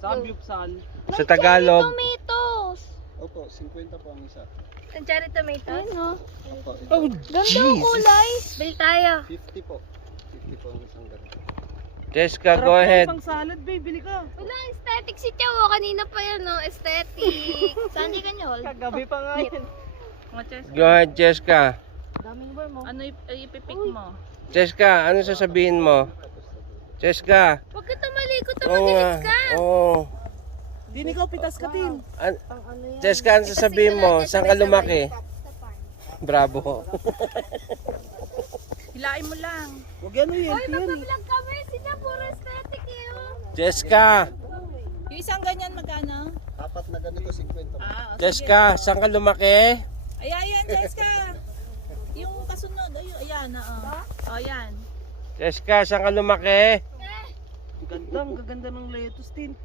Samgyupsal. Sa Tagalog. Tomatoes. Opo, 50 po ang isa. Ang cherry tomatoes? Ano? Opo, ito. Oh, Ganda ang kulay. Bili tayo. 50 po. 50 po ang isang ganito. Jessica, go ahead. Pang salad, babe. Bili ka. Wala, aesthetic si Chow. Kanina pa yan, no? Aesthetic. Saan di ka nyol? Kagabi pa nga yan. Go ahead, Jessica. Daming worm, mo. Ano ipipik mo? Jessica, ano sasabihin mo? Jessica. Huwag ka tumalikot na Oo nga. madilis ka. Oo. Din ikaw, pitas ka, Tin. Jessica, ano sasabihin mo? Saan ka lumaki? Bravo. Hilain mo lang. Huwag yan, Hoy, magpa-vlog kami. Sina puro aesthetic eh. Oh. Jessica. Yung isang ganyan, magkano? Apat na ganito, 50 po. Jessica, saan ka lumaki? Ayan, Jessica. Yung kasunod, ayan, oo. Ayan. Jessica, saan ka lumaki? Ganda, ang gaganda ng lettuce, Tin.